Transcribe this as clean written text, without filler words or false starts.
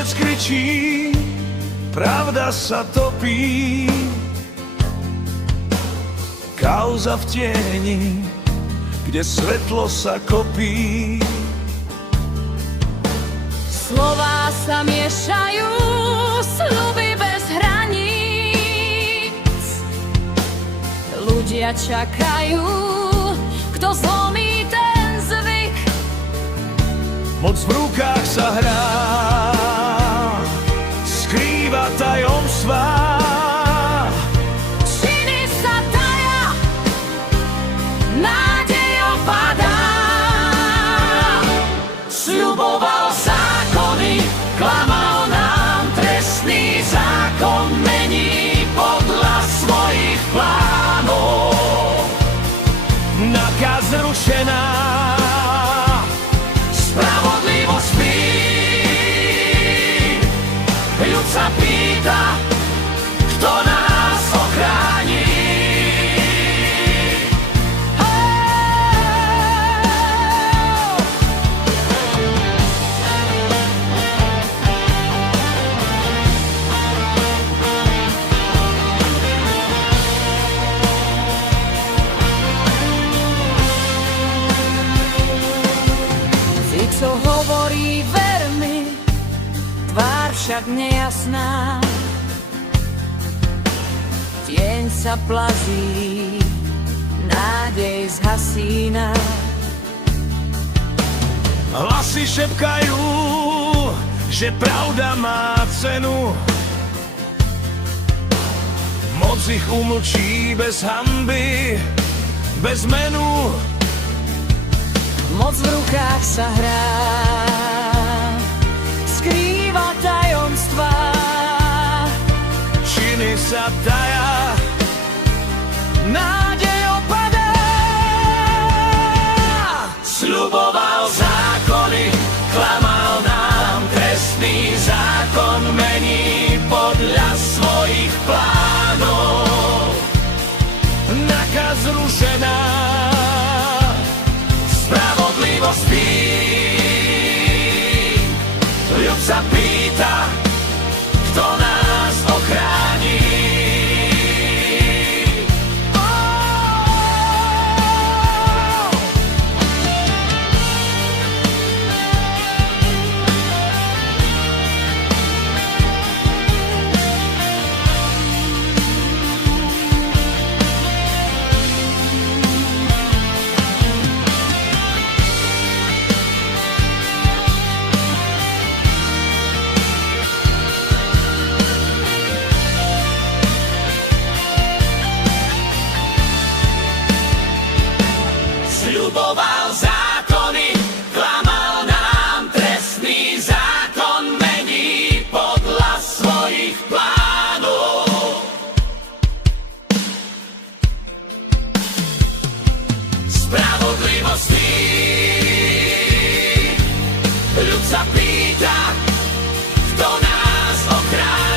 svet kričí, pravda sa topí. Kauza v tieni, kde svetlo sa kopí. Slová sa miešajú, sľuby bez hraníc. Ľudia čakajú, kto zlomí ten zvyk. Moc v rukách sa hrá, skrýva tajomstvá. Činy sa taja, nádej opadá. Sľuboval zákony, klamal nám, trestný zákon mení podľa svojich plánov. Nakaz zrušená, Spravodlivosť spí, ľud sa pýta, kto nás ochráni. Co hovorí, ver mi, tvár však nejasná. Tieň sa plazí, nádej zhasína. hlasy šepkajú, že pravda má cenu. Moc ich umlčí bez hanby, bez menu. Moc v rukách sa hrá, skrýva tajomstvá. Činy sa taja, nádej opadá. Sľuboval zákony, klamal nám, trestný zákon mení podľa svojich plánov. Nakaz zrušená, Spravodlivosť spí, ľud sa pýta, kto nás ochráni. Sľuboval zákony, klamal nám, trestný zákon mení podľa svojich plánov. Spravodlivosť spí, ľud sa pýta, kto nás ochráni.